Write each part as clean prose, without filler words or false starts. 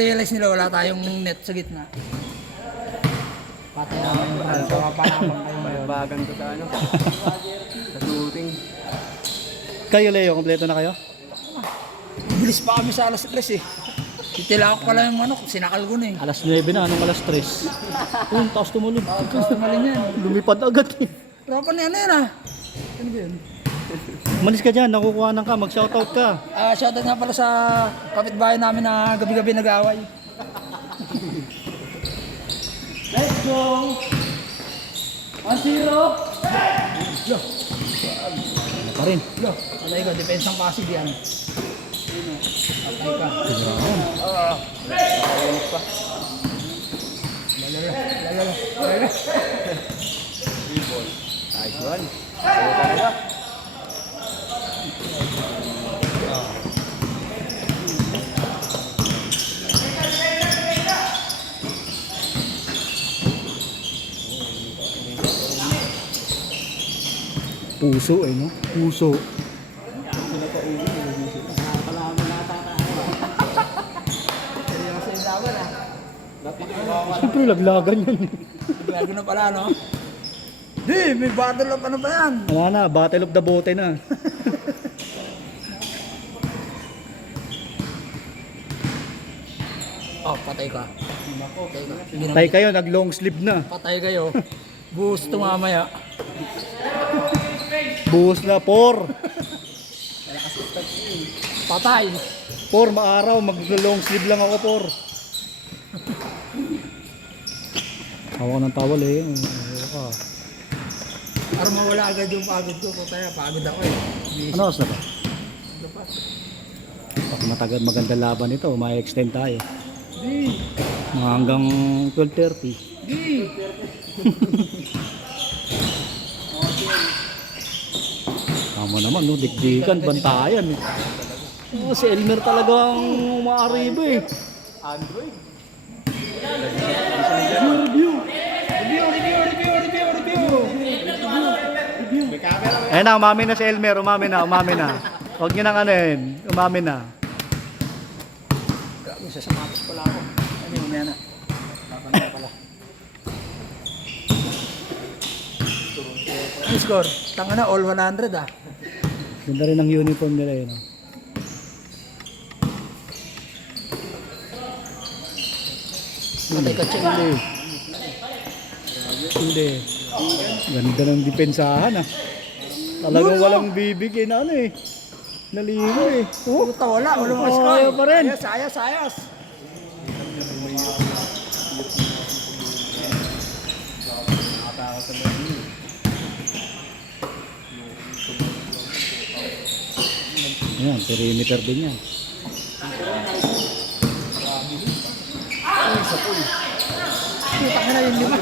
Realize nila wala tayong net sa gitna. Patay naman yung braso. Bagan ko sa ano. Sa shooting. Kayo, Leo, kompleto na kayo? Bilis pa kami sa alas 3 eh. Titila ko pala yung manok, sinakal ko na eh. Alas 9 na, anong alas 3? Ayun, taas tumulog. Gusto malin yan. Lumipad agad eh. Tropa na yan ah. Ano ba yun? Umalis ka dyan, nakukuhanan ka, mag-shoutout ka. Shoutout nga pala sa kapitbahay namin na gabi-gabi nag-aaway. Let's go! 1-0! Ano pa rin? Patay ka, defense ng Pasig yan. Patay ka. Lalala. Nice one. Sa'yo talaga. Puso eh, no? Puso. Seryoso yung laban ah. Siyempre, laglagan yan. Naglago na pala no? Di, may battle of ano pa yan? Wala na, battle of the bote na. Oh, patay ka. Patay ka. Tay kayo, nag-long sleeve na. Patay kayo. Buhos ito mamaya. Buhos na, por. Patay. Por, maaraw, mag-long sleeve lang ako, por. Hawa ng tawal eh. Para mawala agad yung pagod ko. Patay, pagod ako eh. Ano oras na ba? Pag matagal maganda laban ito, may extend tayo. Di. Mga hanggang 12:30. Di. Tama naman, no? Digdigan, bantayan. Oh, si Elmer talagang umaariba eh. Android. Review. Ayun na, umami na si Elmer, umami na. Huwag nyo nang ano yun, umami na. Grabe, sa sapatos pala ako. Ano yung yan ah? Papanda pala. Ano score? Tanga na, all 100 ah. Ganda rin ang uniform nila yun. Patay ka, check. Hindi. Ganda ng depensahan ah. Talagang walang bibig eh na ano eh. Naligo eh. Oh, Puta, wala mga oh, score. ayaw pa rin. Ayos. Ayan, perimeter din yan. Tanga na yung lima.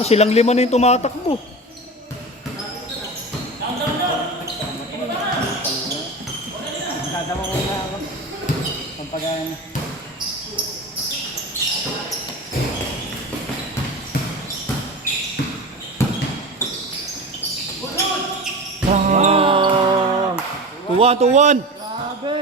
Silang lima na yung tumatakbo. Dadama ko na ako. Pampagayan. Ah, 2-1. Grabe.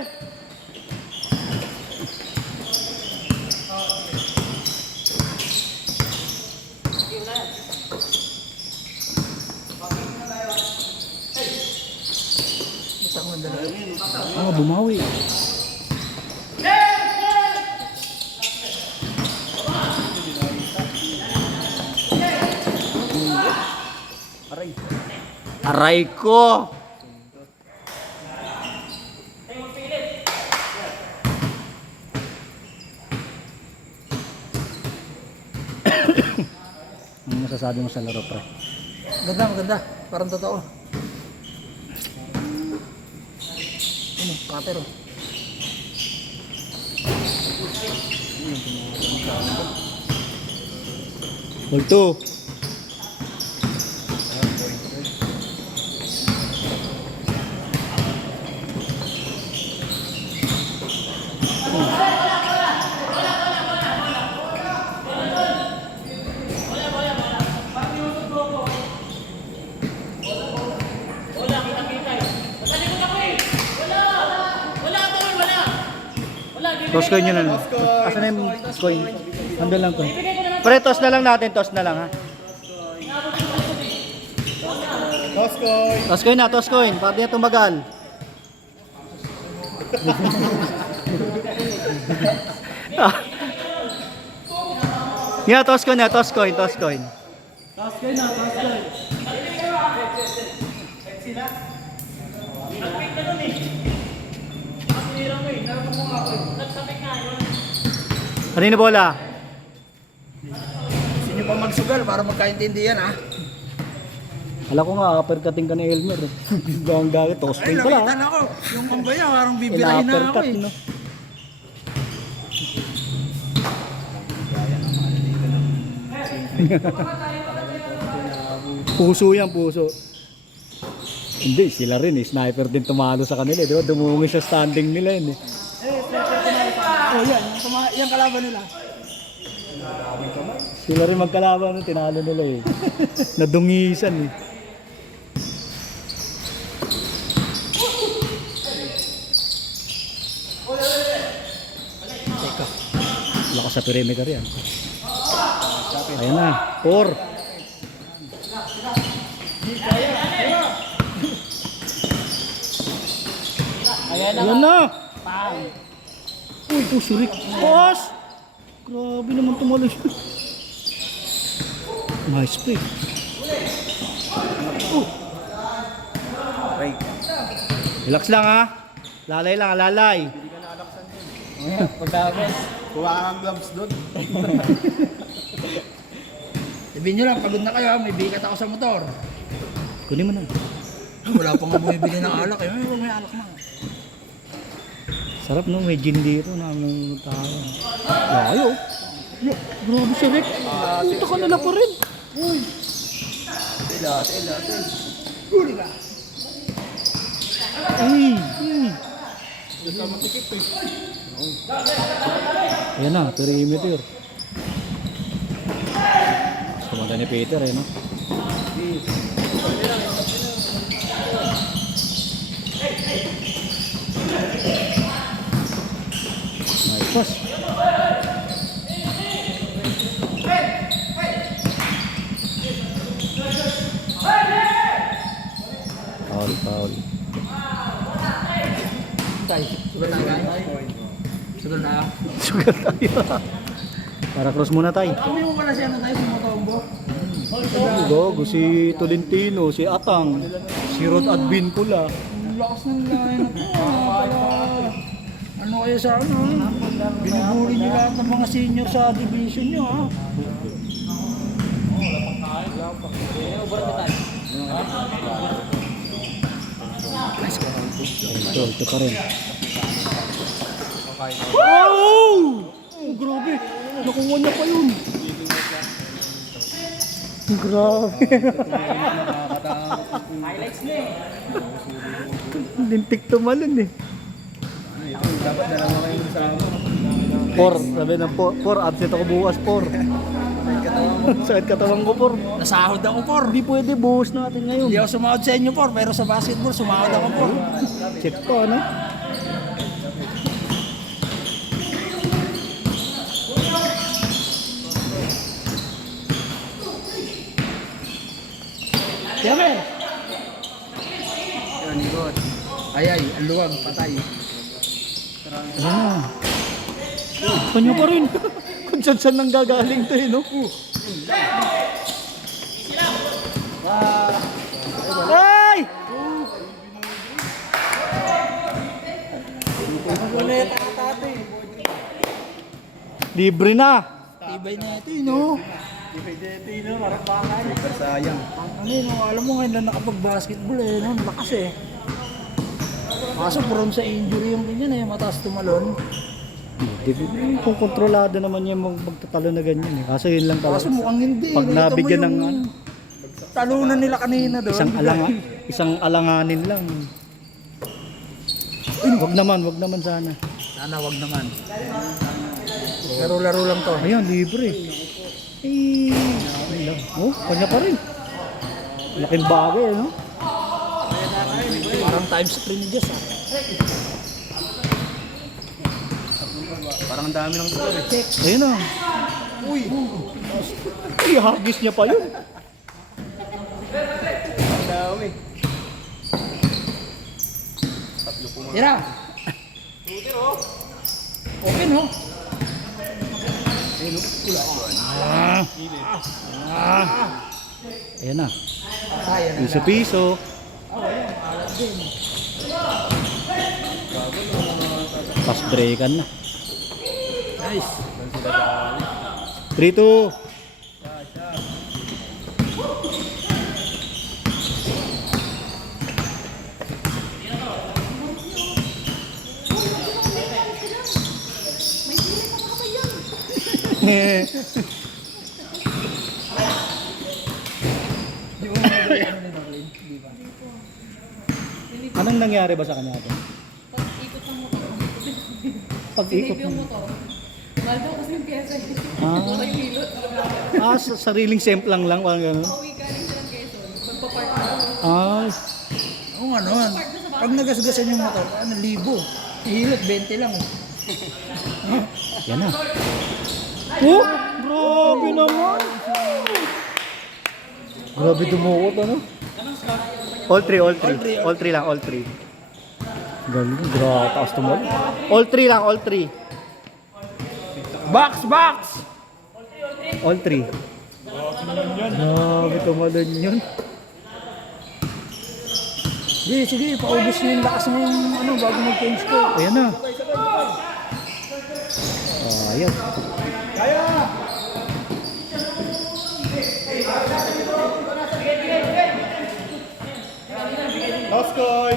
Ah, bumawi. Aray. Aray ko. Ano masasabi mo sa laro, pre? Maganda. Parang totoo. Ano, cutter oh. Ball 2. Toss coin yun ano? Asan na yung coin? Andun lang coin. Pre, toss na lang natin. Toss na lang ha. Toss coin. Toss coin na, toss coin. Para di na tumagal. Yeah, toss coin na, toss coin, toss coin. Toss coin na, toss coin. Ano yung bola? Gusto nyo pa magsugal para magkaintindihan ha. Alam ko nga, uppercutting ka ni Elmer. Gawang gawin, toss Ay, coin pala. nakita na ako. Yung kumbaya, parang bibirahin na ako In-uppercut, eh. no? Puso yan, puso. Hindi, sila rin eh. Sniper din tumalo sa kanila, di ba? Dumungi sa standing nila yun eh. Oh, yan. Yan kalaban nila. Sila rin magkalaban, no? Tinalo nila eh. Nadungisan eh. Teka, lakas sa perimeter yan. Ayan na, 4. Ayan na! Uy, pusurik! Pas! Grabe naman tumalas. Nice play. Relax lang ha. Lalay lang, lalay. Pagdagas. Kuha ka ng gloves doon. Sabihin nyo lang, pagod na kayo ha. May bigat ako sa motor. Kunin mo na. Wala pa nga bumibili ng alak eh. May alak na. Sarap no, may gin dito na ng tao. Layo. Yo, grabe si Rick. Punta ka nila pa rin. Uy. Huli ka. Ay. Ayan na, perimeter. Kumanda ni Peter eh no. Nice pass. Foul, foul. Tay, sugal na ka. Sugal na. Sugal tayo. Para cross muna tayo. Kami mo pala siya na tayo sa motombo. Gago, si Tolentino, si Atang, si Rod Advincula. Ang lakas ng line up mo. Ano kayo sa ano? Binubuli niyo lahat ng mga senior sa division niyo ha. Ito pa rin. Wow! Oh, grabe. Nakuha niya pa yun. Grabe. Highlights na eh. Lintik tumalon eh. Dapat dalawa kayo sa ano. 4, sabi ng 4, absent ako bukas 4. Sakit katawan ko 4. Nasahod ako por. Hindi pwede, buhos natin ngayon. Hindi ako sumahod sa inyo por, pero sa basketball sumahod ako por. Check pa, ano? Yamen! Ay ay, ang luwag, patay. Ano na? Kanya pa rin. Kung saan nang gagaling to eh, no? Ay! Libre na. Tibay na ito eh, no? Super sayang. Ano yun, no? Alam mo ngayon lang nakapag-basketball eh, no? Lakas eh. Kaso prone sa injury yung ganyan eh, mataas tumalon. Kung kontrolado naman yung magtatalo na ganyan eh. Kaso yun lang Kaso talaga. mukhang hindi. Pag Nakita mo nabigyan ng yung talunan nila kanina doon. isang alanganin lang. Wag naman sana. Sana wag naman. Laro-laro lang to. Ayan, libre. Eh, ayun lang. Oh, kanya pa rin. Laking bagay, no? Parang times screen just ah. Parang ang dami ng score eh. Ayun na. Uy! Ay, hagis niya pa yun. Ang dami. Tatlo po mga. Tira! Open ho! Ayan na. Ayan na. Piso-piso. Fast breakan na. Nice! 3-2. Anong nangyari ba sa kanya ito? Pag-ikot ng motor. Pag-ikot Sinave yung motor. Mahal daw kasi yung pyesa eh. Ah. Walang hilot. Sa sariling semplang lang, parang gano'n. Pauwi galing siya ng Quezon. Magpapark ako. Ah, Oo nga naman. Pag nagasgasan yung motor, ano, libo. Ihilot, 20 lang. yan na. Oh, grabe naman. Grabe dumukot, ano? All three lang, all three. Galing, grabe, taas tumol. All three lang, all three. Box! Box! All three. Grabe tumalon yun. Sige, sige, paubos na yung lakas ng ano, bago mag-change ko. Ayan na. Ayan. Last call!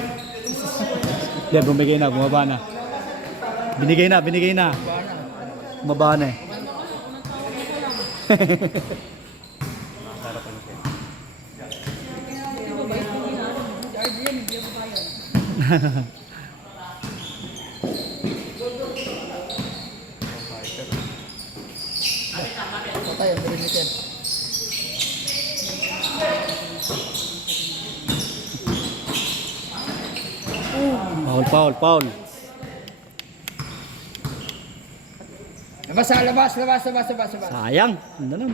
Hindi, bumigay na, bumaba na. Binigay na. Bumaba na eh. Patay ang perimeter. Foul. Labas. Sayang. Ano lang.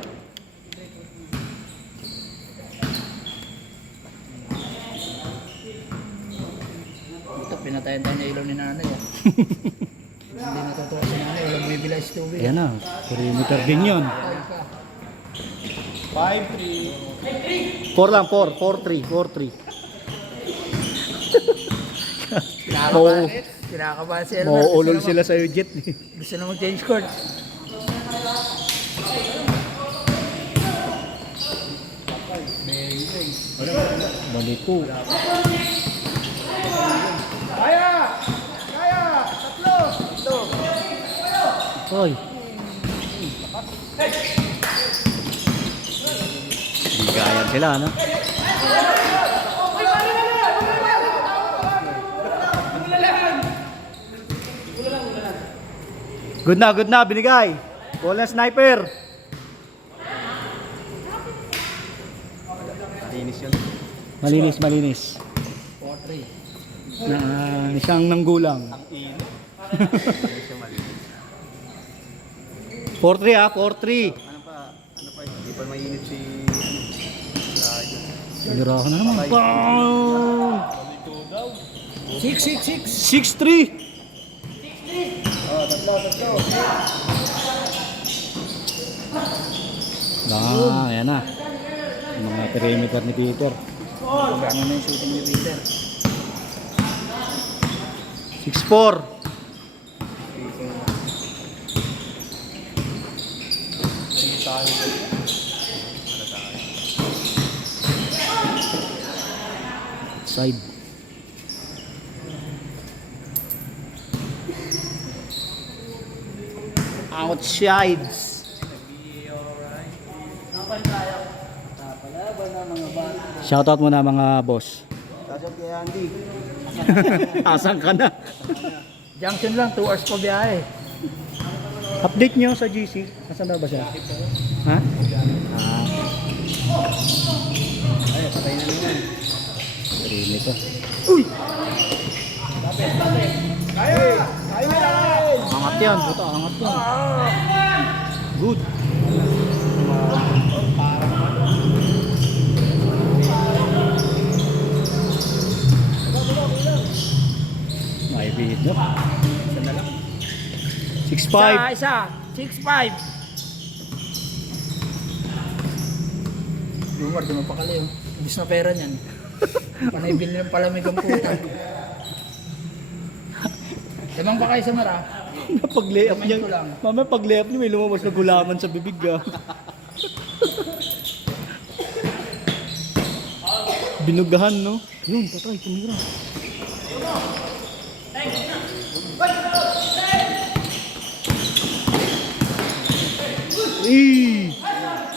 Ito, pinatayan tayo na ilaw ni nanay. Ah. Hindi natutuwa si nanay, walang bumibila sa tubig. Ayan na. Perimeter din yun. Patay ka. 5-3. 4 lang, 4-3. Kinakabahan si Elmer. Mauulol sila sa jet. Gusto na mag-change court. Baliko. Hoy. Bigayan sila, no? Good na, binigay. Ball na sniper. Malinis. 4-3. Na isang nanggulang. 4-3 ah, 4-3. Ano pa, hindi pa mainit si... Siguro na naman. Bang! 6-6-6. 6-3. Ayan na. Yung mga perimeter ni Peter. Gano'n na yung shooting ni Peter. 6-4. Side. Outsides. Shoutout muna mga boss. Shoutout kay Andy. Asan ka na? Junction lang, 2 hours pa biyahe. Update nyo sa GC. Asan na ba siya? Ha? Ay, patay na naman. Perimeter. Kaya! Kaya na! Angat yan, buto. Good. May bid, no? Isa na lang. 6'5". Isa. 6'5". Lumar, di mapakali yun. Ibis na pera niyan. Panay bilhin ng palamig ang puta. Limang pa kayo sa mara. Pag-layup niya, Komento lang. mamaya pag-layup niya may lumabas na gulaman sa bibig ah. Binugahan, no? Yun, patay, tumira.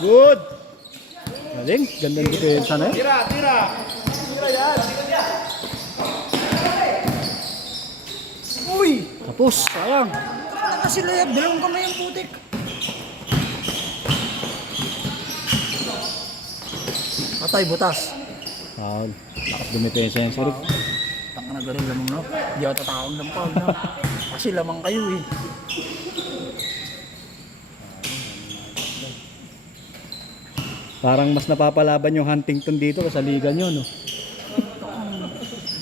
Good! Galing, gandang depensa na yun. Tira! Uy! Tapos, sayang. Wala kasi layap. Dalawang kamay ang putik. Patay, butas. Foul. Lakas dumepensa yan, sir. Taka na ganun lamang, no? Di ako tatawag ng foul, no? Kasi lamang kayo, eh. Parang mas napapalaban yung Huntington dito sa liga nyo, no?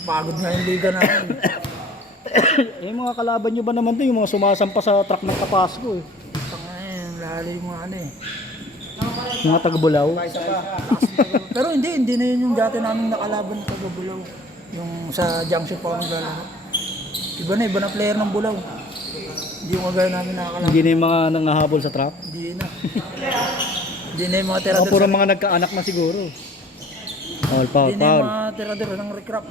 Pagod nga yung liga namin. Yung mga kalaban nyo ba naman to, yung mga sumasampa sa truck ng Kapasco, eh. Taka yan, lalo yung mga ano, eh. Mga taga-Bulaw. Pero hindi na yun yung dati namin nakalaban ng taga-Bulaw. Yung sa junction pa ako naglalaro. Iba na player ng Bulaw. Hindi yung kagaya namin nakakalaban. Hindi na yung mga nangahabol sa truck. Hindi na. Hindi na yung mga Mga tirador puro sa... mga nagkaanak na siguro. Foul. Hindi na yung mga tirador ng recrap.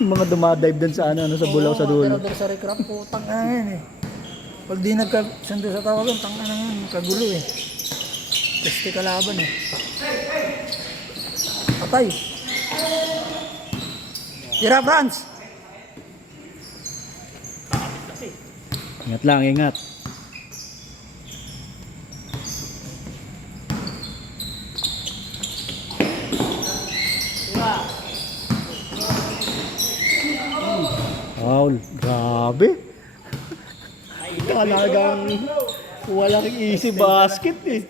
Yung mga dumadive dun sa ano sa Bulaw sa dulo. Tirador sa recrap, putang na yan eh. Pag di nagkasundo sa tawagan, tanga na yan, kagulo eh. Peste kalaban eh. Patay. Tira, Franz! Ingat lang, ingat. Foul. Grabe. Talagang walang easy basket eh.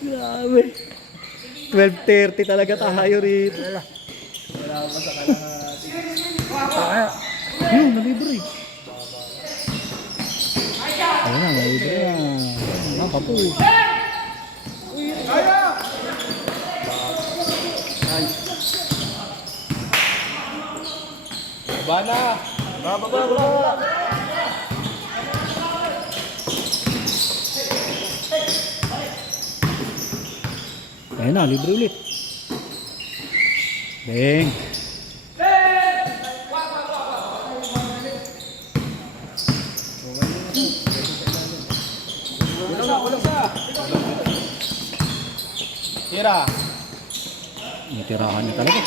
Grabe. 12:30 talaga tayo rito. Tanga. Yun, nalibre. Ayun na, nalibre na. Nakapo. Baba! Ayun na, libre ulit. Beng. Kulang sa! Tira! Itirahan niya talaga.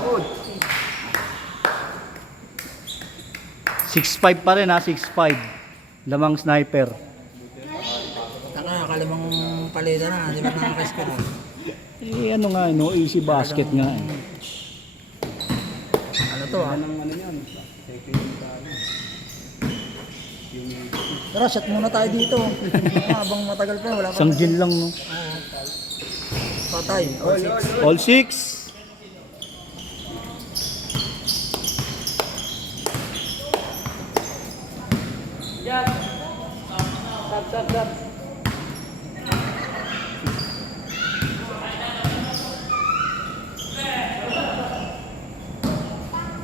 Good! 6'5 pa rin ha, 6'5. Lamang sniper. Tanga, kalimang palita na, di ba nakakascore na? Eh ano nga, no easy basket nga eh. Ano to ah? Ano yan? Tara, shot muna tayo dito. Habang matagal pa, wala pa. Isang gin lang no. Oo. Patay. All six. All 6.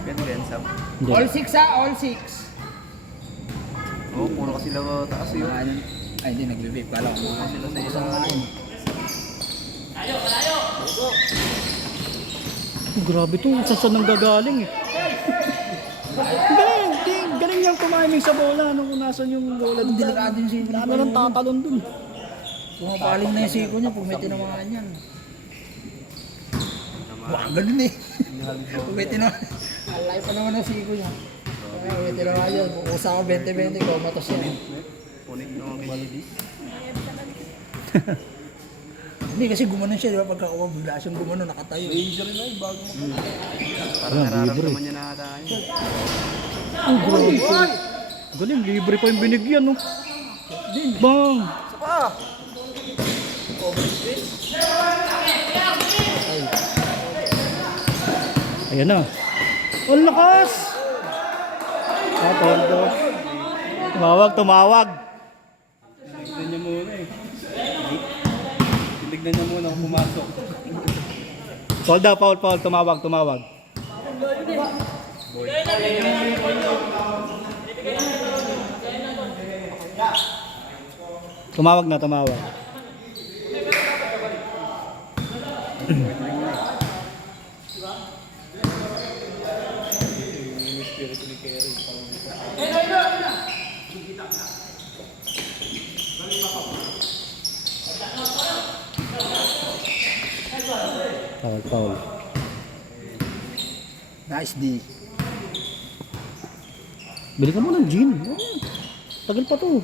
Pwede rin, Sam. Hindi. All six ah, all six. Oo, puro kasi sila taas yun. Ay, hindi nag-vape. Kala ko mga Sila sa isang Oh, grabe to, saan nang gagaling eh. Galing niyang kumaming sa bola nung nasan yung bola dun. delikado yung siko niya. Ano nang tatalon dun. Pumapaling na yung siko niya pag may tinamaan yan. Wah, ganun eh. Pag may tinamaan. Alay pa naman ang siko niya. Kaya may tinamaan yan. Kukusa ko 20-20, ikaw matos yan. punik ng malidis. Hindi kasi gumanon siya, di ba? Pagkakuha, bigla siyang gumanon, nakatayo. Injury na bago mo. Ah, Parang libre. nararamdaman niya na tayo. Oh, grabe. Galing, libre pa yung binigyan, no? Din. Bang! Saka. Ayan na. Ang lakas! Toldo. Tumawag. Tignan niya muna eh. Tignan niya muna kung pumasok. Foul, tumawag. Tumawag. Foul. Nice D. Bili ka mo ng gin. Tagal pa to.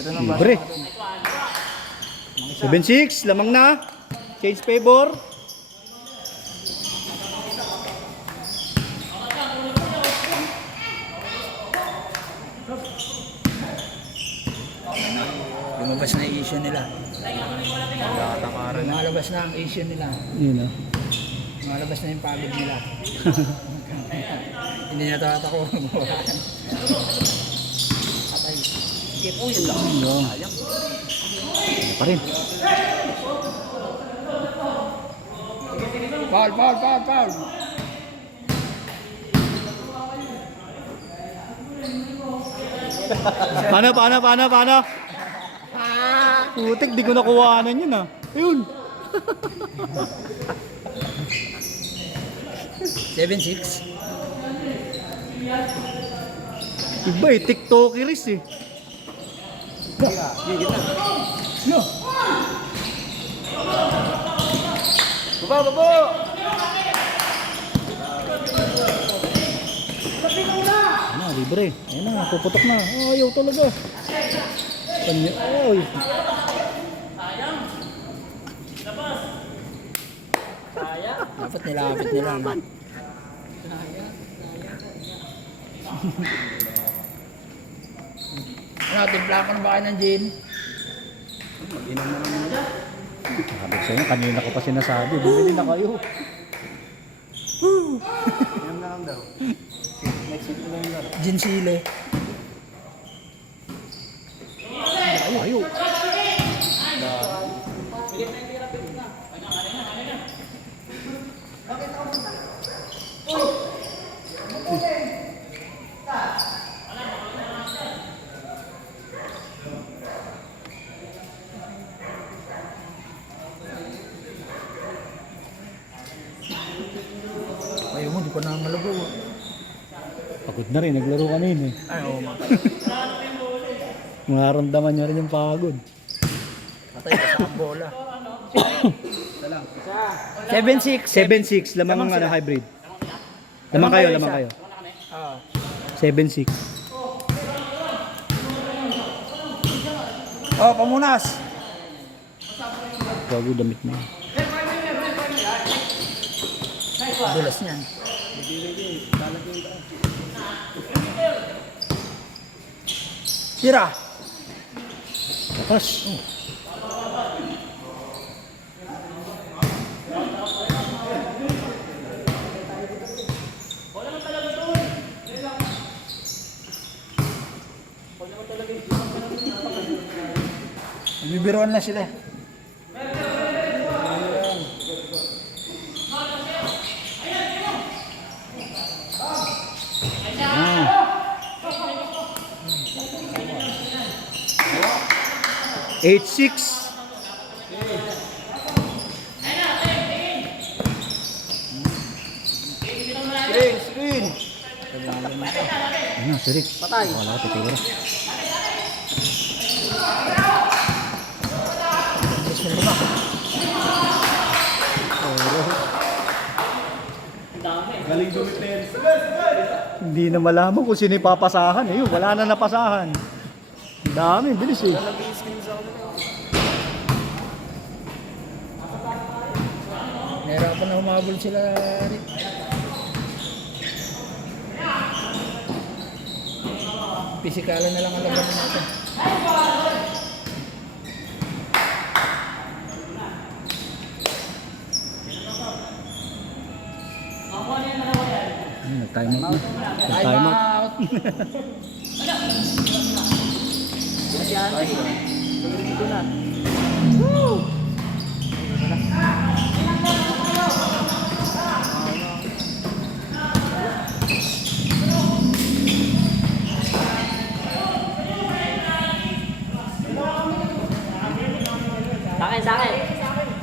Ito na Libre. 7-6, lamang na. Change favor. Lumabas na yung Asian nila. Lumalabas na ang Asian nila. Yun na. Lumalabas na yung pagod nila. Hindi na tatako ng buwan. Patay. Sige po, yun lang. Sayang. Ano pa rin. Foul. Paano? Putik, di ko nakuhanan yun ah. Ayun. 7-6. Iba eh, tiktokeris eh. No. Baba! Ano, libre. Ayun na, puputok na. Oh, ayaw talaga. Kanya, oy. Dapat nilapit nila. No? Ano, timpla ko na ba kayo ng gin? Sabi ko sa'yo, kanina ko pa sinasabi. Bumili na kayo. Yan na lang daw. Next week na lang laro. Gin sile. Ayaw. Ayaw mo, di pa nangalabaw. Pagod na rin, naglaro kanina eh. Ay, oo. Mararamdaman niya rin yung pagod. Patay ka sa bola. 7-6, lamang ano, hybrid. Lamang kayo. Ah. 7-6. Oh, pamunas. Bago damit mo. Dulas niyan. Tira. Lakas. Bibiruan na sila. Eight, 6. Screen! Ano, sirik. Patay! Wala ka, titira. Bilis na lima. Galing dumipin. Hindi na malaman kung sino ipapasahan. Eh, wala na napasahan. Ang dami, bilis eh. Nahirapan na humabol sila. Pisikalan na lang ang laban natin. Time out. Time Time out. out.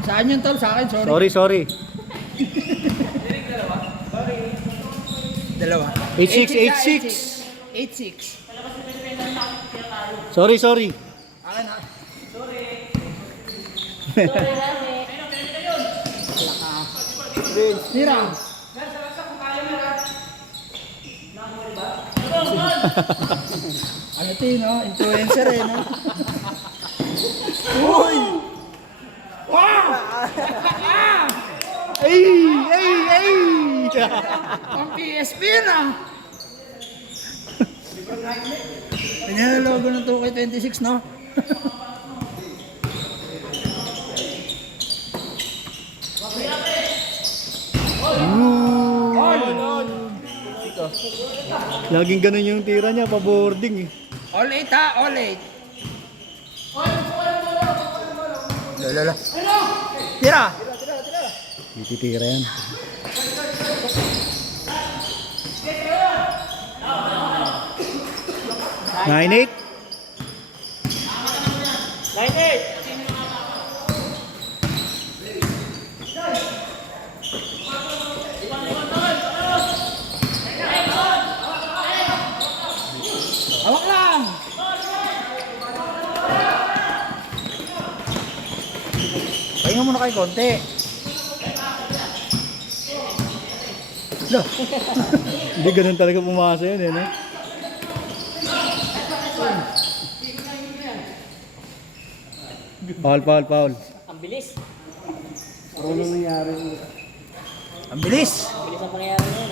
Sa akin yun, tol. Sa akin, sorry. Sorry. Dalawa. 86. 86. Sorry. Akin ha. Tira. Ano ito no? Influencer no? Uy! Wow! Ay! Ang PSP na! Ganyan ang logo ng 2K26 no? Laging ganun yung tira niya, pa-boarding eh. All 8 ha, all 8. Lala. Tira! Titira yan. Nine eight. Hawak lang! Pahinga muna kayo konti. Lo. Hindi ganun talaga pumasa yun eh, no? Foul. Ang bilis. Ang bilis ang pangyayari na yan.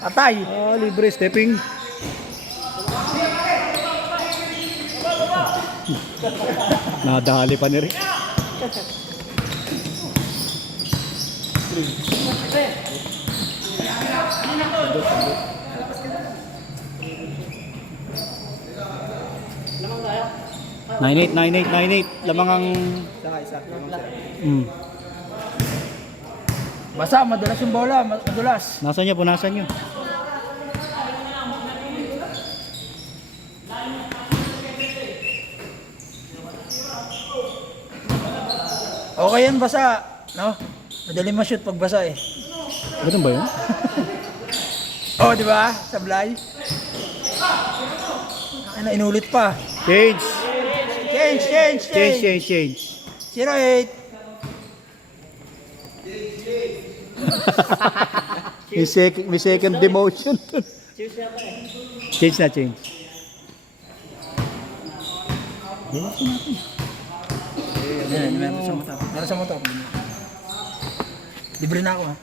Atay. Libre, stepping. Nadali pa ni Rick. Nine eight. Lamang ang... Basa, madulas yung bola. Madulas. Nasa niyo, punasan niyo. Okay yan, basa. No? Madali ma-shoot pag basa eh. Ganun ba yun? Oh, di ba? Sablay. Ano, inulit pa. Change. Change. 08. May second demotion. Change na. Yan, meron sa motor. Meron sa motor. Libre na ako ha.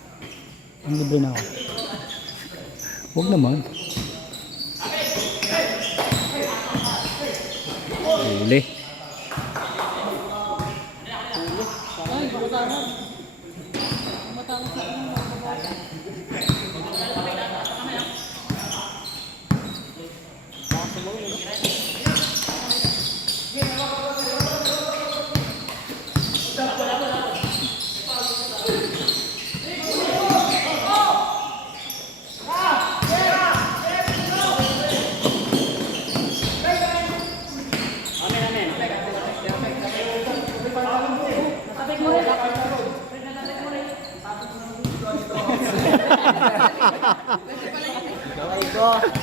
Ang libre na ako. Huwag naman. Huli.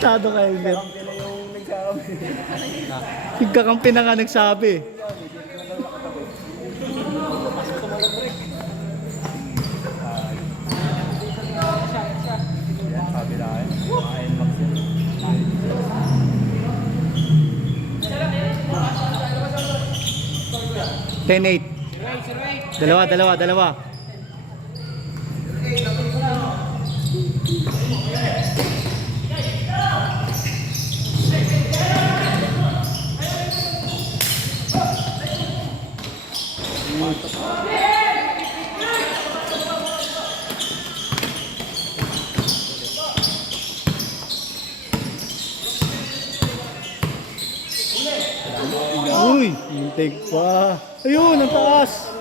Tado ka, Elmer. Nagkakampi na nga nagsabi. Ten eight. Dalawa. Uy, muntik pa. Ayun, ang taas.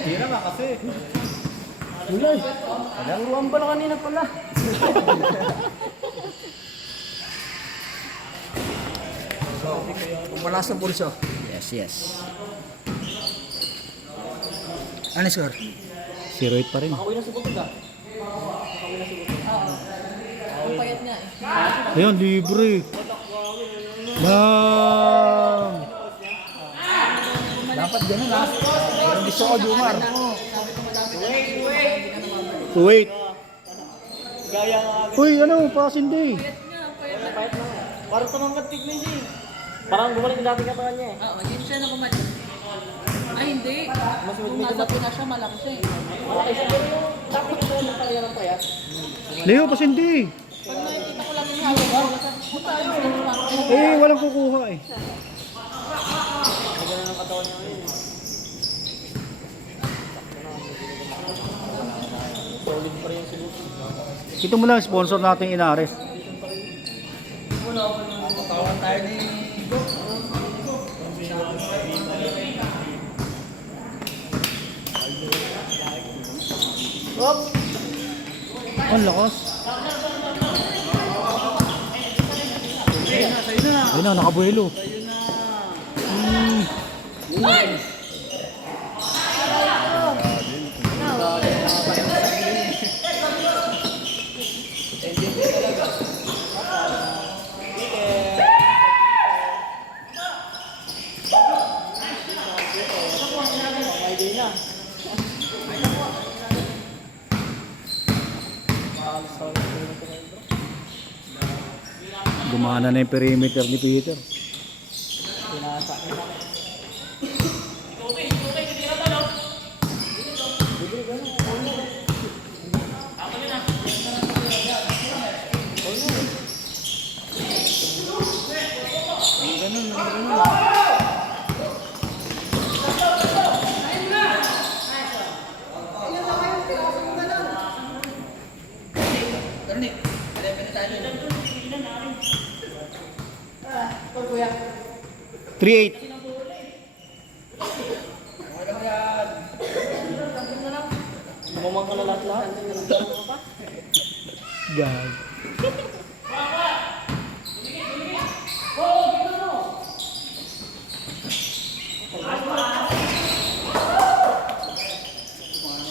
Tira ka kasi. Ulay. Turuan ba na kanina pala? Malas ng pulso. Yes, yes. Ano score? 0-8 pa rin. Ayun, libre. Bang! Dapat ganun ha. Ang gusto ko, Jumar. Wait. Uy, ano, pasindi. Parang tumangkat tignan siya eh. Parang bumalik yung dati katawan niya eh. Oo, hindi siya na bumalik. Ay, hindi. Kung nasa Pinas siya, malaki siya eh. Okay, siguro yung dati katawan ng talaga ng payat. Leo, pasindi. Pag nakikita ko lang yung hawak ko, wala sa puta yun. Eh, walang kukuha eh. Ganun ang katawan niya ngayon. Solid pa rin yung silut. Ito mo lang, sponsor natin Inares. Tawan tayo ni Joe. Ang lakas. Ayun na, nakabuelo. Gumana na yung perimeter ni Peter. Karnik. Ada yang tayo. 3-8. Bumang ka na lahat-lahat. Gag.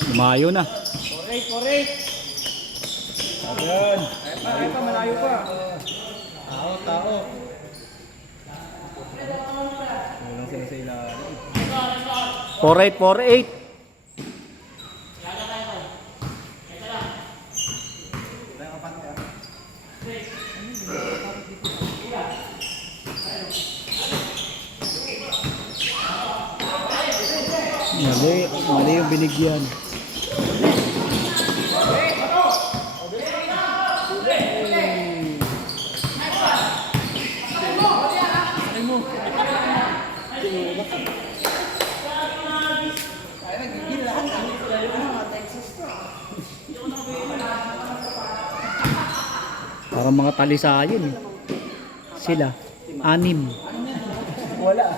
Lumayo na. Ay pa, malayo pa. Tao. Walang sila sa ilalim. 4-8, 4-8. Mali yung binigyan. Parang mga talisayan eh. Sila, 6. Wala.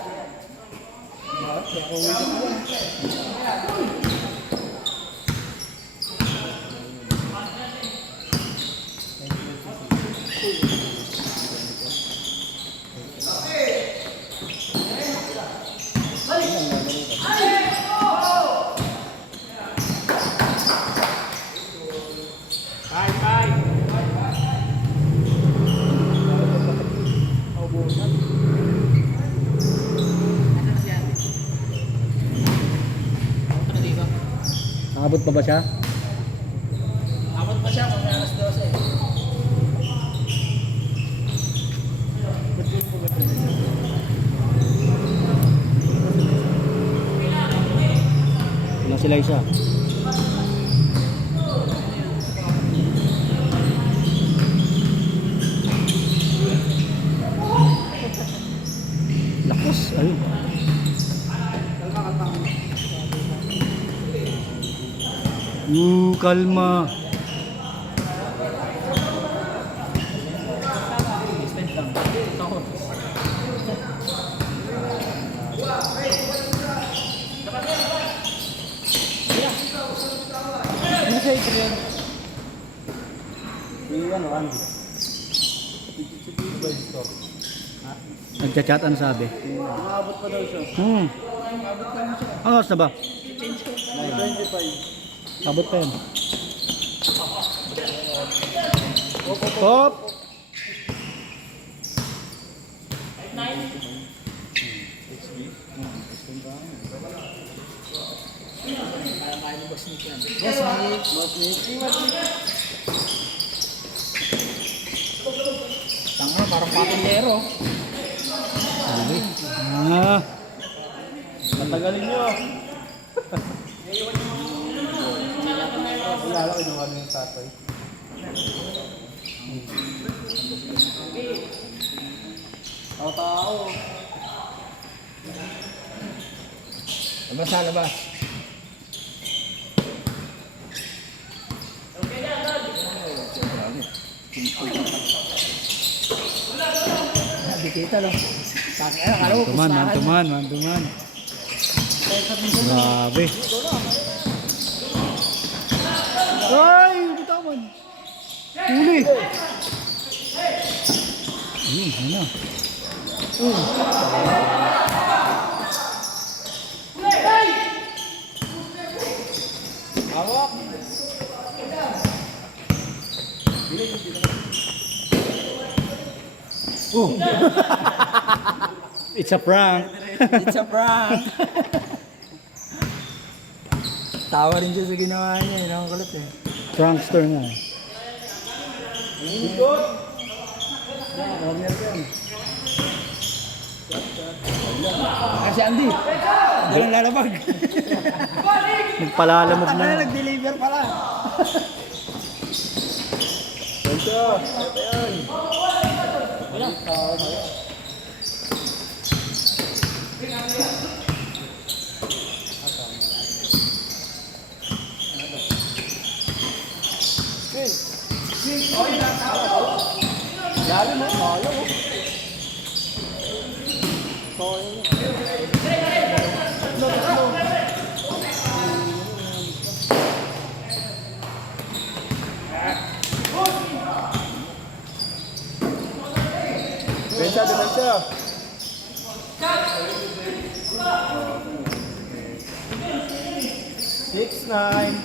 Abot pa ba siya? Abot pa siya kung alas 12. Wala Elisha. Lakas, ayun. Kalma. Nagchat-chat ano sabi? Nakabot pa daw siya. Ano oras na ba? 25. Abot pa yan. Hop! Tanga, parang patindero. Ah, Patagalin nyo. Wala ko inuwan yung tatay. Tao. Labas na, labas. Hindi kita lang. Akala ko tuman, pustahan. mantuman, mantuman. Grabe. Ay, bitawan. Huli. Ayun, ano. It's a prank. It's a prank. Tawa rin siya sa ginawa niya. Yun ang kulit eh. Prankster nga. Kasi Andy, hindi lang lalabag. Nagpalalamog Tanga na. na, nag-deliver pala. Bensa, demensa. Six, 9.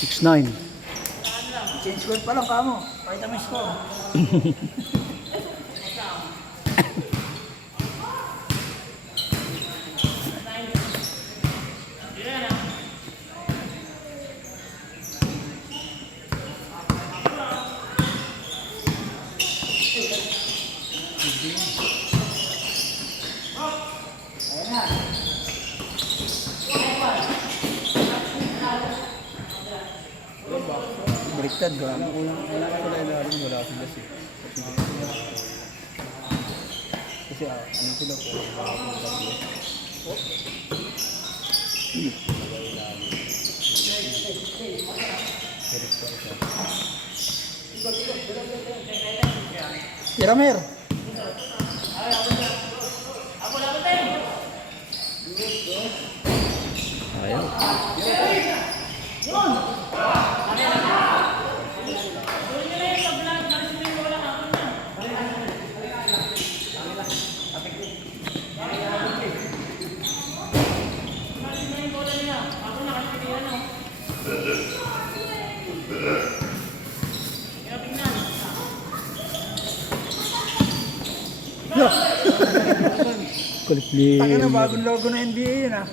Six nine. Change score pa lang kamo. Pakita mo yung score. Baliktad ko. Wala sila si. Kasi ano sila po. Tiramer. Ayaw. Kulit Taka na din. bagong logo ng NBA yun ah.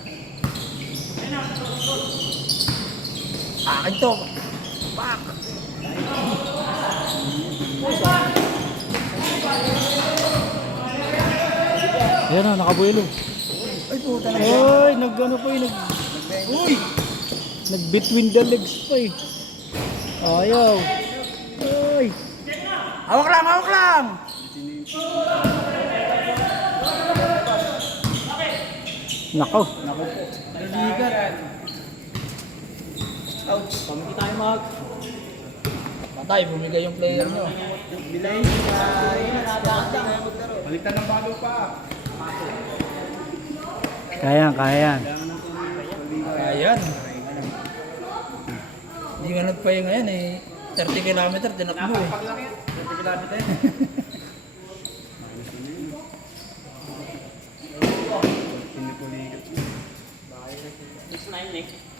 Akin to. Pak! Ayan na, nakabuelo. Ay, puta na. Ay, nag-ano pa eh, Uy! nag-between the legs pa eh. Ayaw. Ay. Hawak lang, hawak lang! Nako. Pamiti tayo mag. Patay, bumigay yung player nyo. Kaya yan. Ayan. Hindi nga nagpahinga ngayon eh. 30 kilometer, tinakbo eh.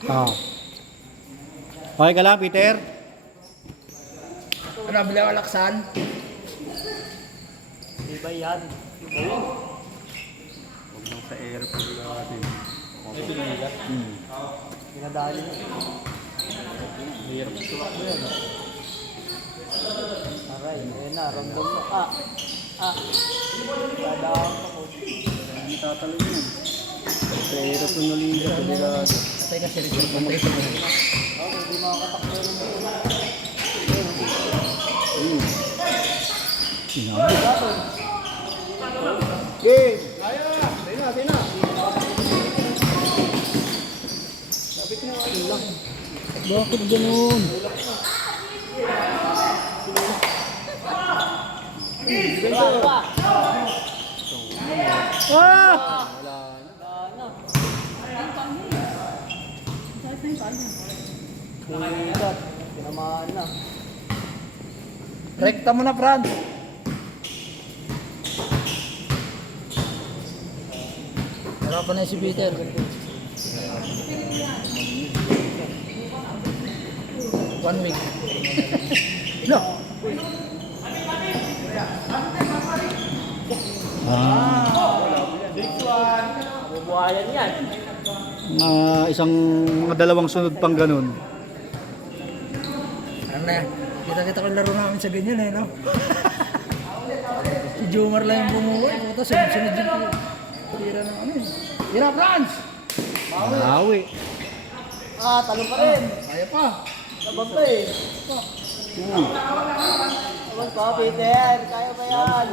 Ah. Okay ka lang, Peter? Ano, bila ko laksan? Iba yan. Pinadali mo. Hirap suwak mo yan. Aray, ayun na, ramdam mo. Dadaan ako. Patay ka, sir. Patay ka. Hindi makakatakbo rin mo. Bakit ganun? Wala pa. Ah! Bigat. Tinamaan na. Rekta mo na, Franz. Harapan na si Peter. One week. No. Bubuhayan yan. Isang mga dalawang sunod pang ganun. Ano na yan? Kita-kita ko yung laro namin sa ganyan eh, no? Si Jomar lang yung bumuhay. Puta, sunod-sunod yung tira ng ano eh. Tira, Franz! Malawi. Talo pa rin. Kaya pa. Labag pa eh. Labag pa, Peter. Kaya pa yan.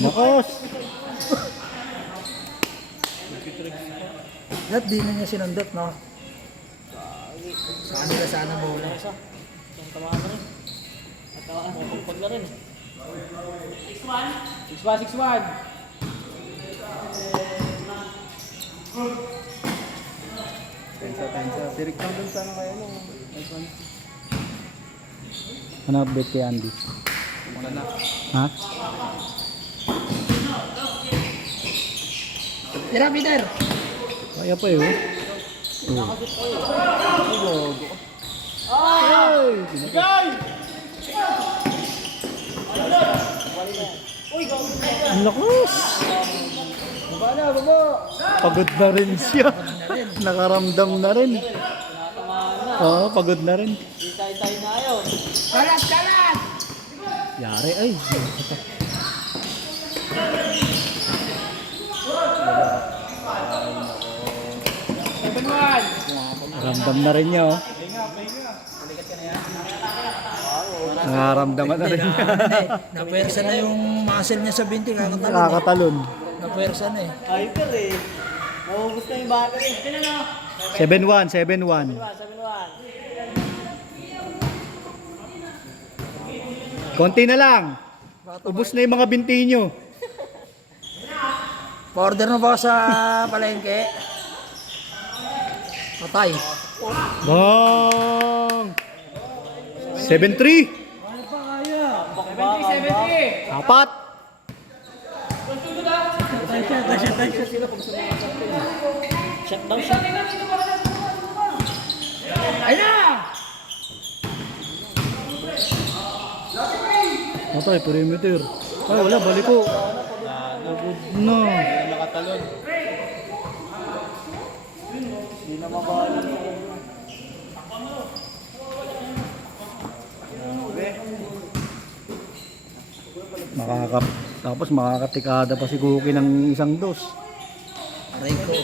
Nakos. Lahat di na niya sinundot, no? Sa kanila sana bola. Ang tamaan na rin. At napagpag na rin. 6-1. 6-1. Direct lang dun sana kayo no. Ano update kay Andy? Ha? Tira, Peter! Kaya pa eh. Ang lakas! Pagod na rin siya. Nakaramdam na rin. Oo, pagod na rin. Itay-tay na yun. Kalat! Kalat! Yari ay. Ramdam na rin niya oh. Nakaramdaman na rin niya. Napersa na yung muscle niya sa binti, kakatalon eh. Nakakatalon. Napersa na eh. Hyper eh. Naubos na yung battery. 7-1, 7-1. 7-1. Konti na lang. Ubus na yung mga binti nyo. Pa-order mo ba sa palengke? Patay. Bang! 7-3. 70. Apat. Shutdown siya. Ay na! Patay, perimeter. Ay, wala, balik ko. Pagod na. Nakatalon. Hindi na mabalan. Tapos makakatikada pa si Cookie ng isang dos. Aray ko.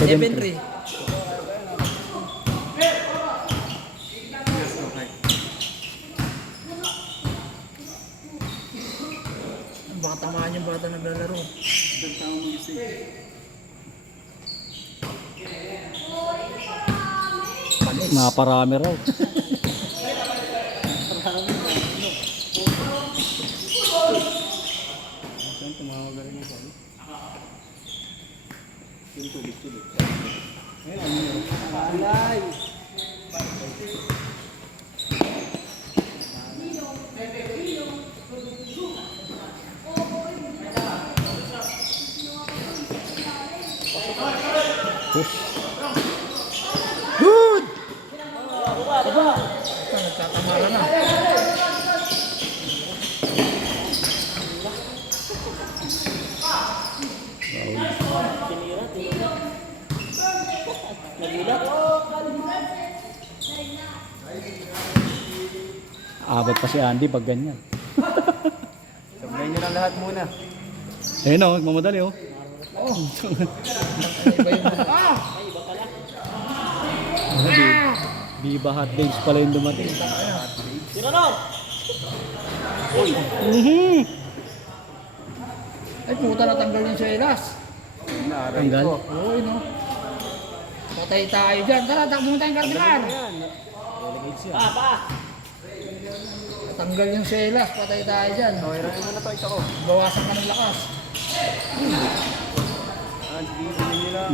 7-3. 7-3. Baka tamaan yung bata naglalaro. Panis. Naparami raw. Good! Nagkakamala na. Abot pa si Andy pag ganyan. Sabayin nyo lang lahat muna. Ayun o, mamadali o. Viva Hot Days pala yung dumating. Sino na? Ay, puta natanggal yung selas. Tanggal. Uy, no. Patay tayo dyan. Tara, takbo mo tayong kardilan. Natanggal yung selas. Patay tayo dyan. Okay, rami mo na to, isa ko. Bawasan ka ng lakas. Sige, bilhin nyo lang.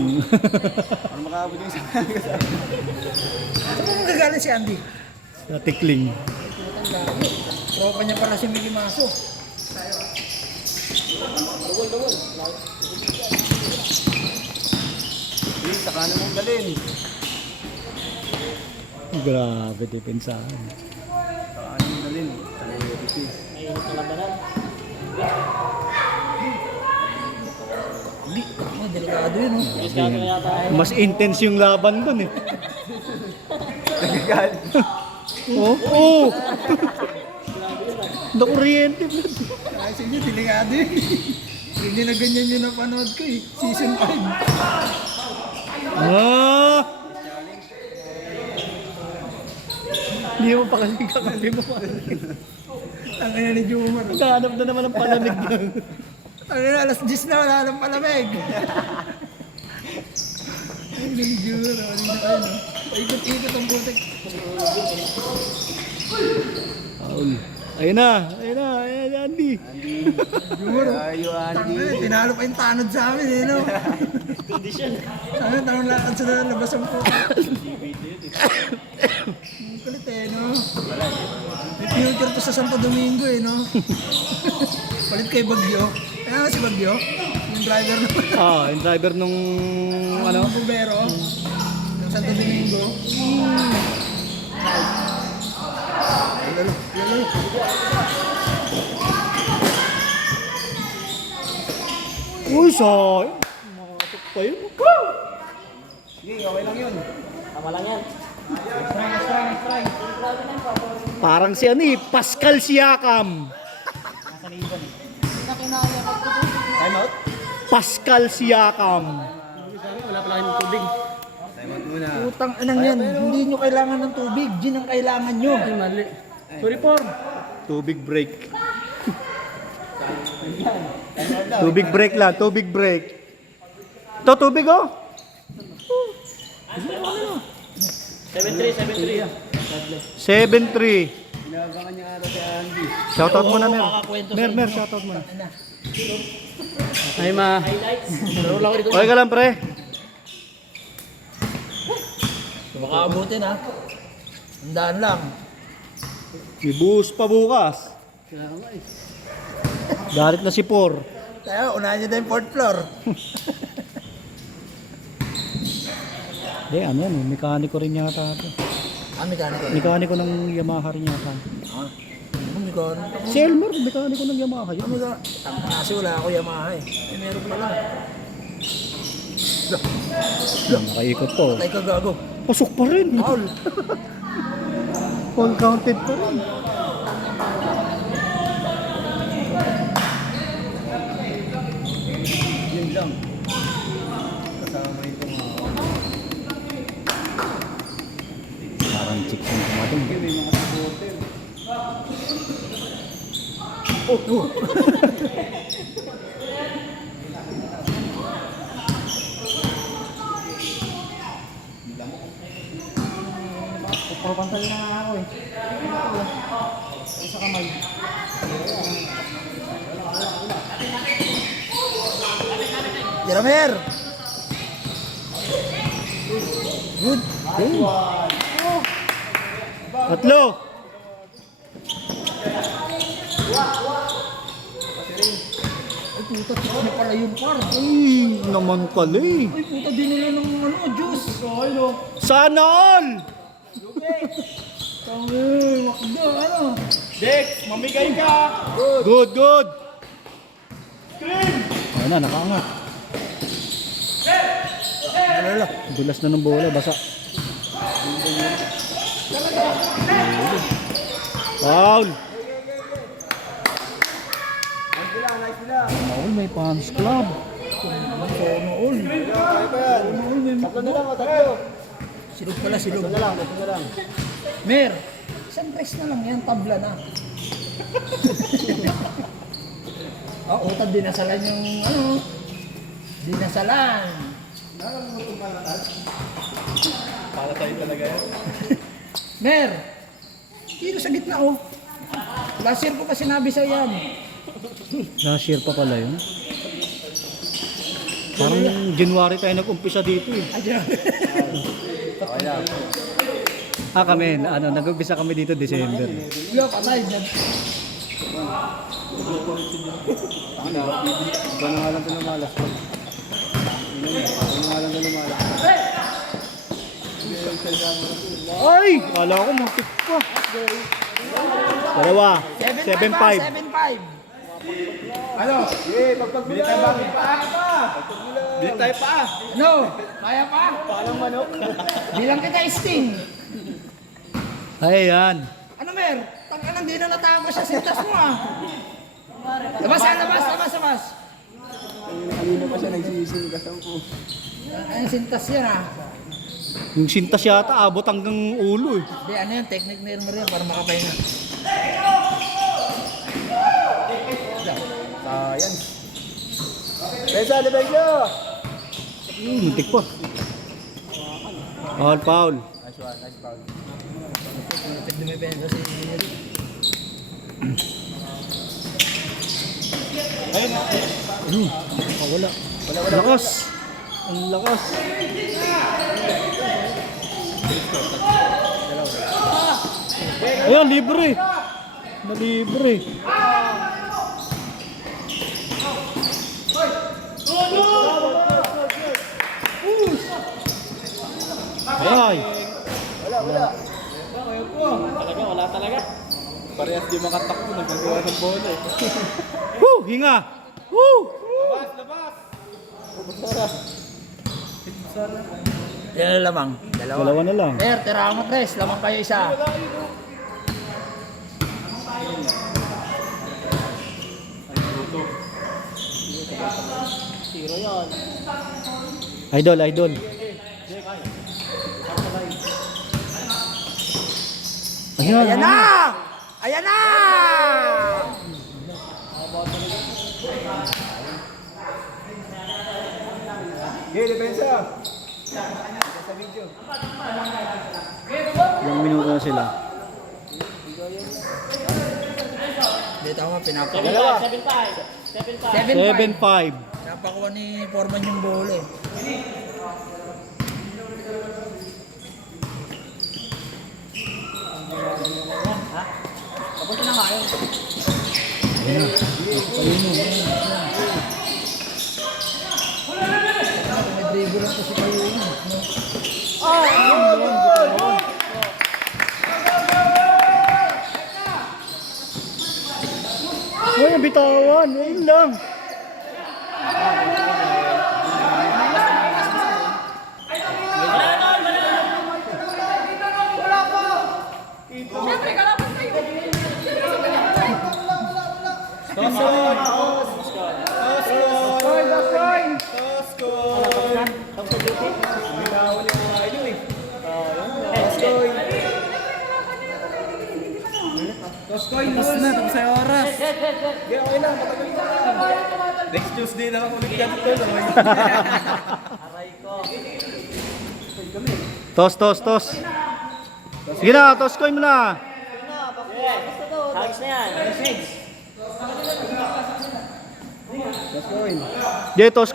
Para makaabot yung isa. Saan mo magagaling si Andy? Natikling. Putang gabi. Tropa niya pala si Mickey Maso. Sige, saka na mong dalhin. Grabe, depensahan. Saka na mong dalhin. Mainit na labanan. Hindi. Ay, delikado yun, no? Diskarte na yata. Mas intense yung laban dun eh. Nagkagal. Oh, oh! Nakuryente. Ay, sige, delikado yun. Hindi na ganyan yung napanood ko eh. Season 5. Ah! Hindi mo pa kasi kakabi mo. Ang ina ni Jumar. Naghahanap na naman ng palamig doon. Ang ina, alas 10 na, wala nang palamig. Ang ina ni Jumar. Ano na kayo, no? Ikot-ikot ang butik. Paul. Ayun na, Andy. Jumar. Ayo, Andy. Tangin, tinalo pa yung tanod sa amin, eh, no? Condition. Tangin, tanong lakad sa labas ang puto. Ang kulit, eh, no? May future to sa Santo Domingo, eh, no? Palit kay Bagyo. Kaya nga si Bagyo, yung driver naman. Yung driver nung ano? Ang bubero ng Santo Domingo. Lalo, lalo. Uy, sayang. Makatok pa yun. Sige, okay lang yun. Tama lang yan. Parang si ano eh, Pascal Siakam. Time out? Pascal Siakam. Wala pala kayong tubig. Time out muna. Putang inang yan. Hindi nyo kailangan ng tubig. Gin ang kailangan nyo. Sorry po. Tubig break. Tubig break lang, tubig break. Ito, tubig oh. 7-3. 7-3. Inabangan niya ata si Andy. Shoutout mo na, Mer, shoutout mo na. Ay, ma. Okay ka lang, pre. Baka abutin ha. Handaan lang. May buhos pa bukas. Galit na si Por. Kaya unahan nyo na yung 4th floor. Ano yan, mekaniko rin yata ito. Ah, mekaniko. Mekaniko ng Yamaha rin yata. Ah, mekaniko. Si Elmer, mekaniko ng Yamaha yun. Kasi wala ako Yamaha eh. Eh, meron pa lang. Nakaikot po. Patay ka gago. Pasok pa rin. Paul. All counted pa rin. Parang chicks yung tumating. Papantal na nga ako eh. Sa kamay. Jeromer! Good. Tatlo! Ay puta, tikman na pala yung par. Ay, naman pala eh. Ay puta, dinala ng juice. Sana all! Tangin, wakda, ano? Dex, mamigay ka! Good, good! Ayun na, nakaangat. Alala. Dulas na ng bola, basa. Foul! Foul, may fans club. Sono all. Tatlo na lang, tatlo. Silog pala, silog. Tatlo na lang. Mer, isang press na lang yan, tabla na. Utad, dinasalan yung ano. Dinasalan. Para tayo talaga yan. Mer, dito sa gitna oh. Last year ko pa sinabi sa yan. Last year pa pala yun. Parang January tayo nag-umpisa dito eh. Kami, nag-umpisa kami dito December. Yo, patay. Ikaw na nga lang ito lumalas. Ikaw na nga lang ito lumalas. Ay! Kala ko makit pa. Dalawa. 7-5. 7-5. Ano? Bili tayo ba? Bili tayo pa! Ano? Kaya pa? Paano manok? Bilang kita sting. Ay, yan. Ano Mer? Tangan hindi na natago sa sintas mo ah. Labas. Kanina pa siya nagsising kasampu. Ay, sintas yan ah. Yung sintas yata, abot hanggang ulo eh. Hindi, ano yan, technique na yun Maria para makapahinga. Sayang. Pesa, Lebelyo! Muntik pa. Foul, foul. Nice one, nice foul. Pwede may benda si Wala. Lakas. Ang lakas. Ayan, libre. Malibre. Ay. Talaga, wala talaga. Parehas di makatakbo, nagagawa ng bola eh. Woo! Hinga! Woo! Yan na lamang. Dalawa na lang. Mer, tira mo tres. Lamang kayo isa. Zero yun. Idol, idol. Ayan na! Ayan na! Okay, depensa! Ilang minuto na sila. Dito ako, pinapakuha. 7-5. 7-5. Pinapakuha ni Foreman yung bola eh. Papunta na nga yun. May dribble lang kasi kayo yun. Uy, bitawan. Ayun lang. Siyempre, kalaban kayo. Tapos na, tapos na yung oras. Next Tuesday na lang ulit yan ito. Tos. Sige na, toss coin mo na. Hagis na yan. Sige, toss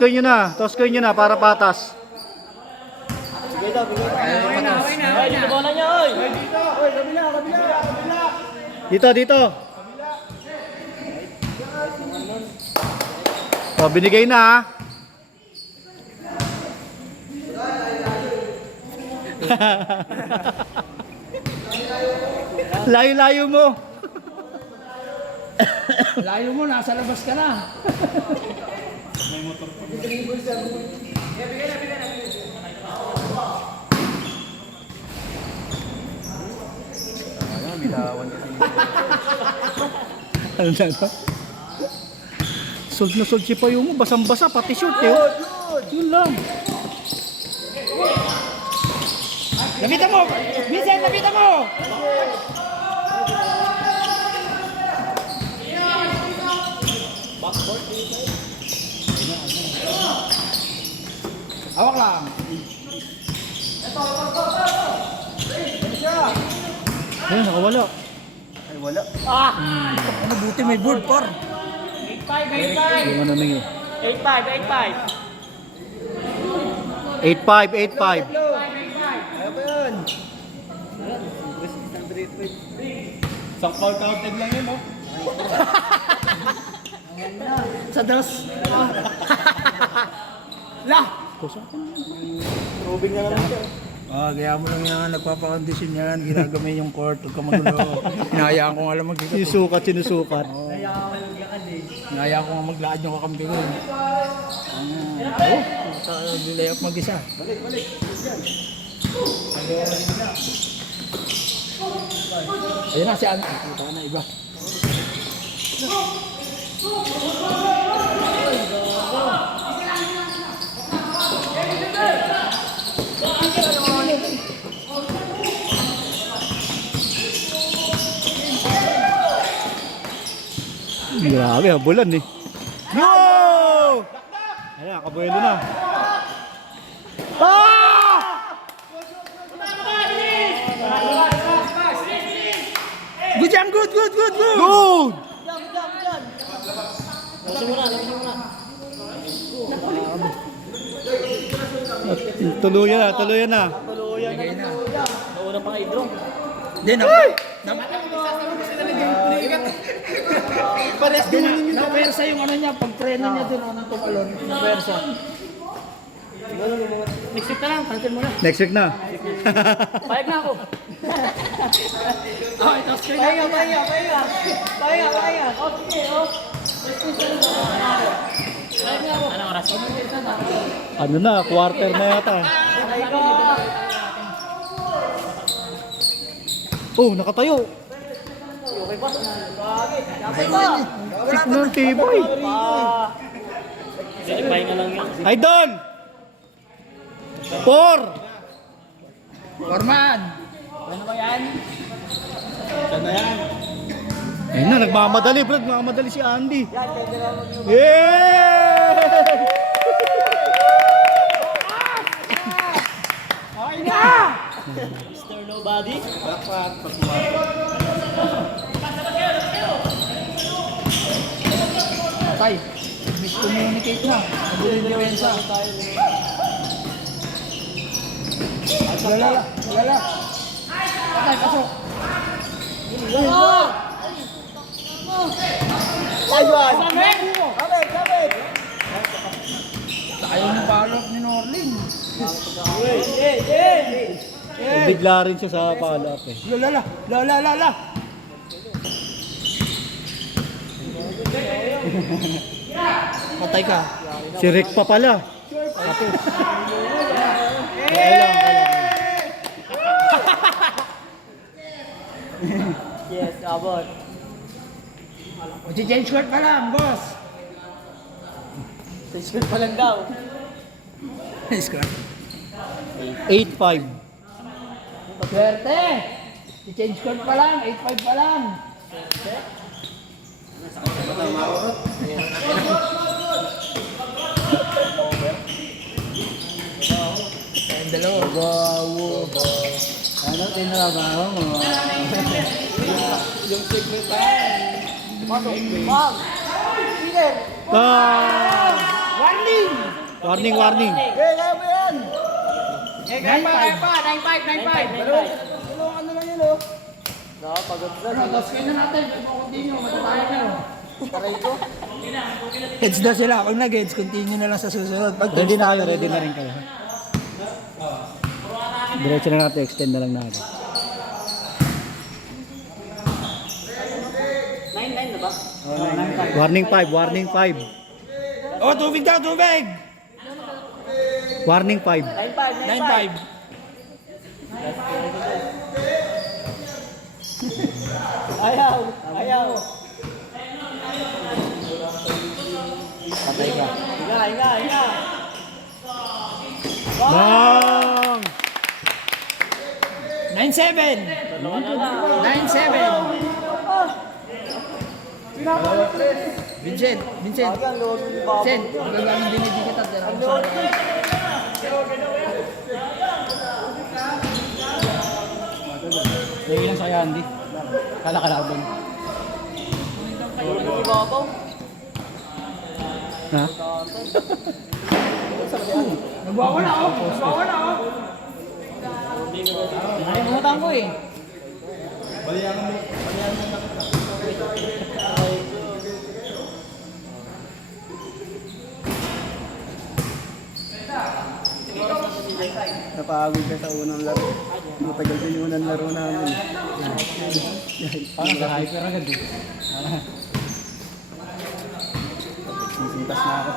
coin nyo na para patas. Ay, dito bola niya, oy. Dito. Oh, binigay na ha. Layo-layo mo. Layo mo, nasa labas ka na. Ano na to? Sold na sold si Payo mo, basang-basa, pati short eh. Oh. Yun lang. Lapitan mo! Vincent, lapitan mo! Hawak lang. Ayun, nakawala. Ay, wala. Ano, buti may board, par. 8-5. Yung ano nang yun. 8-5. 8-5. Ayaw ba yan? Isang foul counted lang yun, oh. Sa dos. Lah! Rubing na naman siya. Kaya mo lang yan, nagpapakondisyon yan, ginagamay yung court, huwag ka magulo. Hinayaan ko nga lang mag-ikot. Sinusukat. Hinayaan ko nga maglaan yung kakampi ko. Sa layup mag-isa. Ayun na si Ana. Kita na iba. Grabe, habulan eh. No! Ayan, kabuelo na. Good yan, good! Good! Labasin mo na. Tuluyan na. Tuluyan na. Nauna pa kay Drong. Hindi, napersa yung ano niya, pag-preno niya doon, anong tumalon. Napersa. Next week na lang, cancel mo na. Next week na. Payag na ako. Oh, ito screen na. Pahinga. O, sige, o. Payag na ako. Anong oras? Ano na, quarter na yata. Oh, nakatayo. Okay pa? Tik ng tibay. Sige, pahinga lang yan. Idol! 4! Forman! Ano ba yan? Ayun na, nagmamadali bro. Nagmamadali si Andy. Yeah! Mr. Nobody? Patay. Miscommunicate na. Nabulin yung Wensa. Lala. Patay, pasok. Ayaw ng balot ni Norling. Bigla rin siya sa palap eh. Lala. Patay ka. Si Rick pa pala. Yes, abot. Change court pa lang, boss. T-shirt pa lang daw. Score. 8-5. Swerte. Change court pa lang, 8-5 pa lang. Tayong dalawa. Wow. Ano, tinarabaho mo? Ah! Warning, warning. Eh, kaya mo yan! 9-5 pa, 9-5. Tulungan na lang yun, oh. Heads na sila. Pag nag-heads, continue na lang sa susunod. Pag Ready na kayo, ready na rin kayo. Diretso na natin, extend na lang natin. 9-9 na ba? Warning 5, warning 5. Oh, tubig daw, tubig! Warning 5. 9-5. Ayaw. Patay ka. Hinga. Bang! 9-7. 9-7. Vincent. Magagamit din hindi kita. Lagi lang sa Andy. Kala-kalaban. Ha? Nagwawala oh. Nakalimutan ko eh. Napagod ka sa unang laro. Matagal din yung unang laro namin. Parang sa hyper agad eh. Sintas na ako.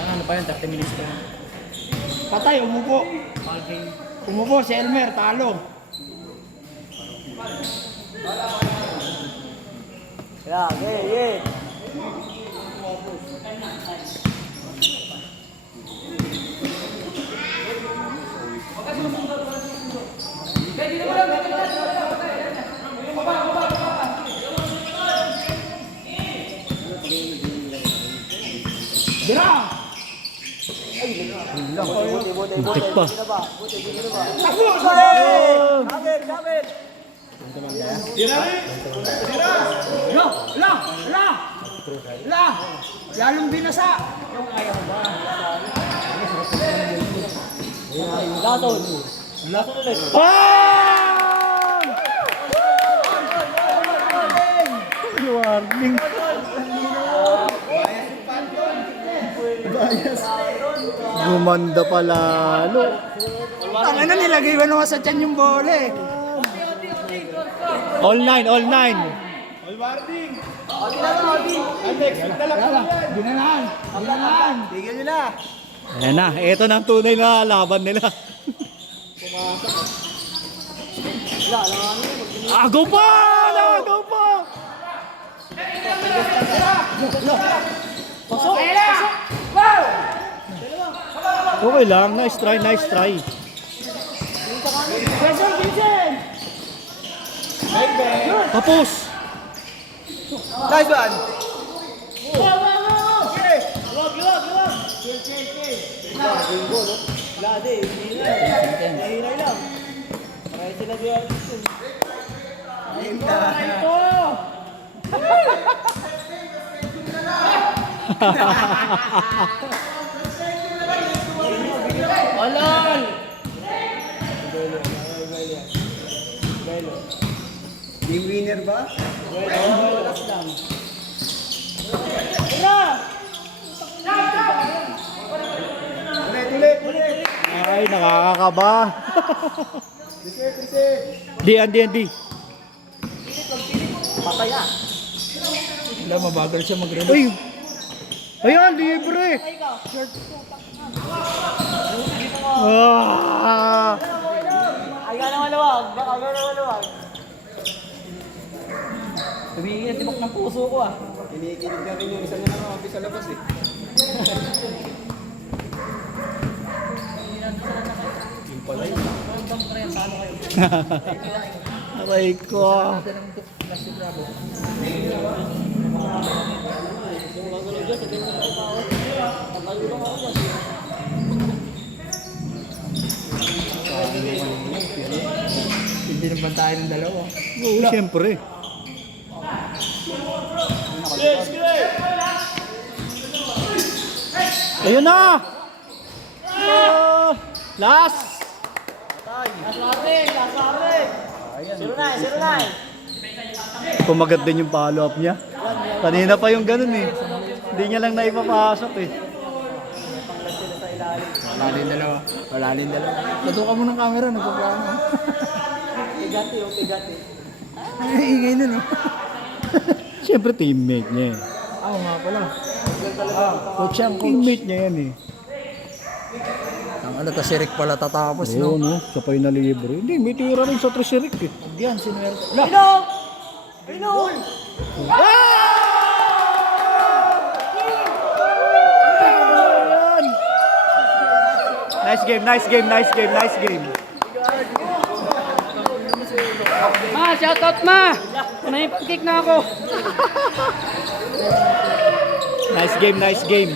Ano pa yan, 30 minutes pa yan. Patay, umupo. Umupo si Elmer, talo. Yeah. Dira! Muntik pa. La! Lalong binasa! Lason ulit. Bang! Warning. Gumanda pa lalo. Tanga na, nilagay ko naman sa tiyan yung bola eh. All 9, all 9. Ginalaan. Tigil nyo na! Ayan na, ito na ang tunay na laban nila. Agaw pa! Agaw pa! Okay lang, nice try, nice try. Tapos! Nice one! Olol! Game winner ba? Ulit! Ay, nakakakaba. D. Wala, mabagal siya mag-reload. Ay! Ayan, libre! Ah! Aga na maluwag. Tumingin ang tibok ng puso ko ah. Kinikilig na rin yung isa niya ng office sa labas eh. Aray ko. Natin ang plastic rubber. Hindi naman tayo ng dalawa. Oo, siyempre. Ayun na! Oh, last! Zero nine. Kumagat din yung follow-up niya. Kanina pa yung ganun eh. Hindi niya lang naipapasok eh. Wala din dalawa. Tutukan ka mo ng camera, nagpaplano. Pigati. Ay, ingay nun, oh. Siyempre teammate niya eh. Oo nga pala. Coach yan, coach. Teammate niya yan eh. Ang ano, tas si Rick pala tatapos, Oo no? no, sa pa na libre. Hindi, may tira rin sa Tresirik eh. Hindi yan, sinuwerte. Nice game. Ma, shoutout ma! May kick na ako. Nice game.